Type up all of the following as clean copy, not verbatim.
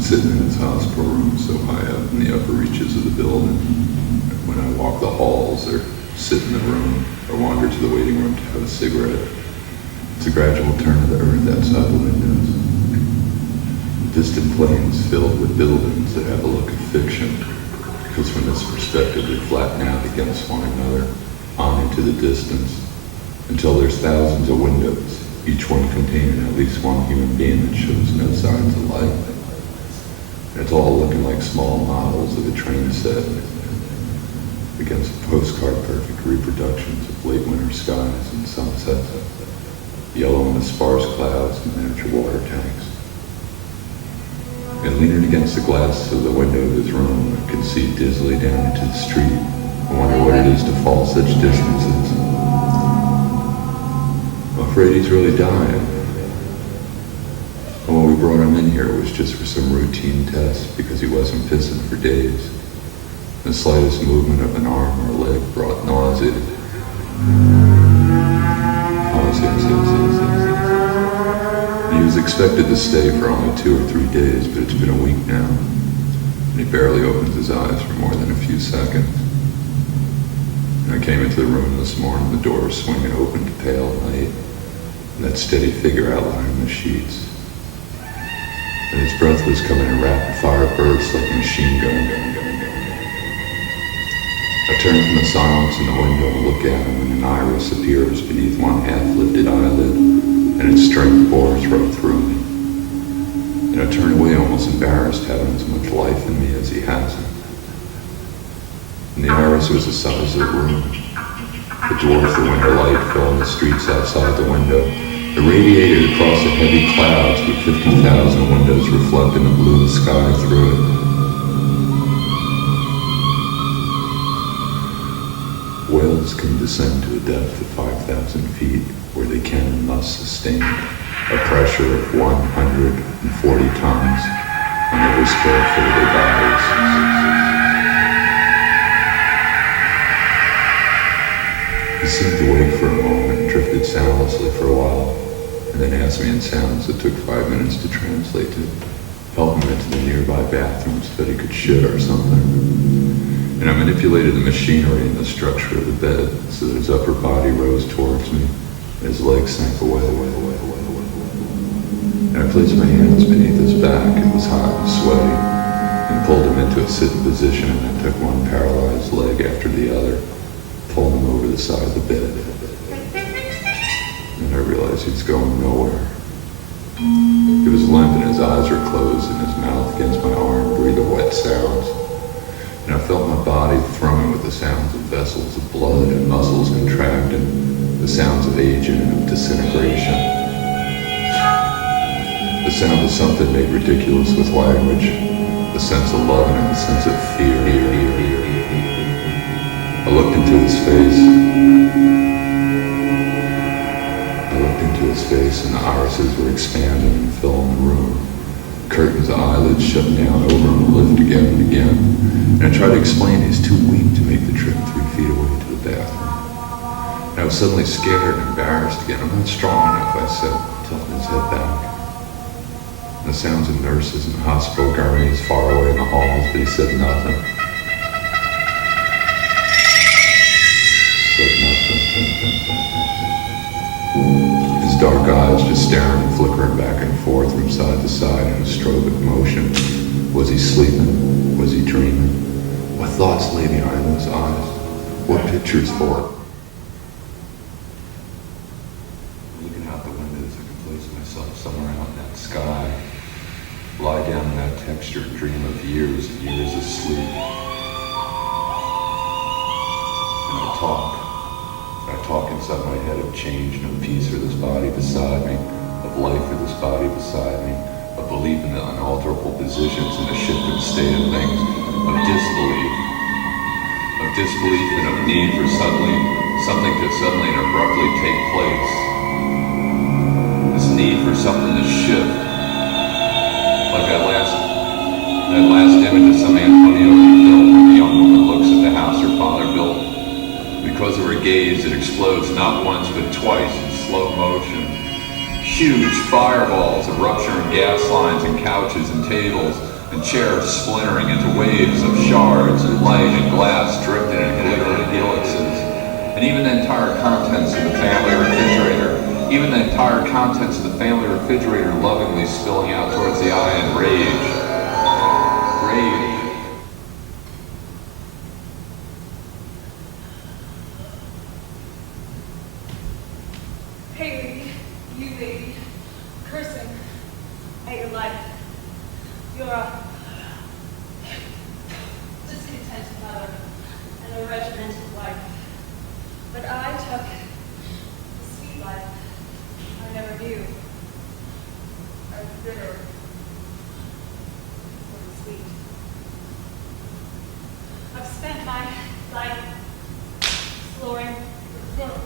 sitting in his hospital room so high up in the upper reaches of the building. When I walk the halls or sit in the room or wander to the waiting room to have a cigarette, it's a gradual turn of the earth outside the windows. Distant plains filled with buildings that have a look of fiction, because from this perspective they flatten out against one another, on into the distance, until there's thousands of windows, each one containing at least one human being that shows no signs of life. And it's all looking like small models of a train set against postcard-perfect reproductions of late winter skies and sunsets, yellow in the sparse clouds and miniature water tanks. And leaning against the glass of the window of his room, I can see dizzily down into the street. I wonder what it is to fall such distances. I'm afraid he's really dying. And when we brought him in here, it was just for some routine test because he wasn't pissing for days. The slightest movement of an arm or leg brought nausea. He was expected to stay for only 2 or 3 days, but it's been a week now, and he barely opens his eyes for more than a few seconds. And I came into the room this morning, the door swinging open to pale light, and that steady figure outlining the sheets. And his breath was coming in rapid-fire bursts like a machine gun. I turn from the silence in the window and look at him when an iris appears beneath one half-lifted eyelid, and its strength bores right through me. And I turn away almost embarrassed, having as much life in me as he hasn't. And the iris was the size of the room. It dwarfed the winter light filling the streets outside the window. It radiated across the heavy clouds with 50,000 windows reflecting the blue sky through it. Whales can descend to a depth of 5,000 feet, where they can and must sustain a pressure of 140 tons on every square foot of their bodies. He seemed to wait for a moment, drifted soundlessly for a while, and then asked me in sounds that took 5 minutes to translate to help him into the nearby bathroom so that he could shit or something. And I manipulated the machinery and the structure of the bed so that his upper body rose towards me and his legs sank away. And I placed my hands beneath his back, it was hot and sweaty, and pulled him into a sitting position, and then took one paralyzed leg after the other, pulling him over the side of the bed. And I realized he's going nowhere. He was limp and his eyes were closed and his mouth against my arm breathing wet sounds. And I felt my body thrumming with the sounds of vessels of blood and muscles contracting, the sounds of aging and of disintegration. The sound of something made ridiculous with language, the sense of love and the sense of fear. I looked into his face. And the irises were expanding and filling the room. Curtains, eyelids shut down over him, lift again and again. And I tried to explain he's too weak to make the trip 3 feet away to the bathroom. And I was suddenly scared and embarrassed again. I'm not strong enough, I said, tilting his head back. And the sounds of nurses and hospital gurneys far away in the halls, but he said nothing. His dark eyes just staring and flickering back and forth from side to side in a stroke of motion. Was he sleeping? Was he dreaming? What thoughts lay behind those eyes? What pictures for it? Looking out the windows, I can place myself somewhere out in that sky. Lie down in that texture and dream of years and years of sleep. And I talk inside my head of change and of peace for this body beside me, of life for this body beside me, of belief in the unalterable positions and the shifting state of things, of disbelief and of need for something to suddenly and abruptly take place. This need for something to shift, like that last image of some Antonioni film where the young woman looks at the house her father built. Because of her gaze, it explodes not once but twice in slow motion, Huge fireballs of rupturing gas lines and couches and tables and chairs splintering into waves of shards of light and glass drifting in glittering helixes. And even the entire contents of the family refrigerator, lovingly spilling out towards the eye in rage. Rage. Hey lady, you lady, cursing at your life. You're a discontented mother and a regimented wife. But I took the sweet life I never knew. Or bitter or the sweet. I've spent my life exploring the film.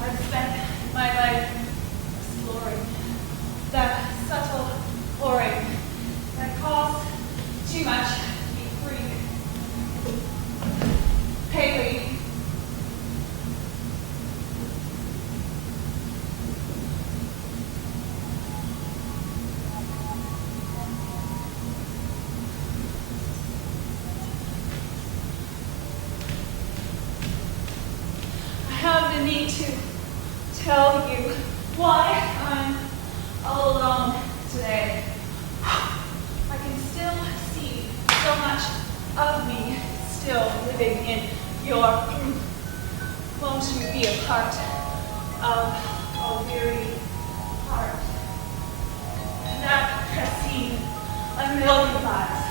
I've spent my life exploring that subtle pouring that costs too much to be free. Haley. I have the need to tell you why I'm all alone today. I can still see so much of me still living in your won't you be a part of a weary heart that has seen a million lives.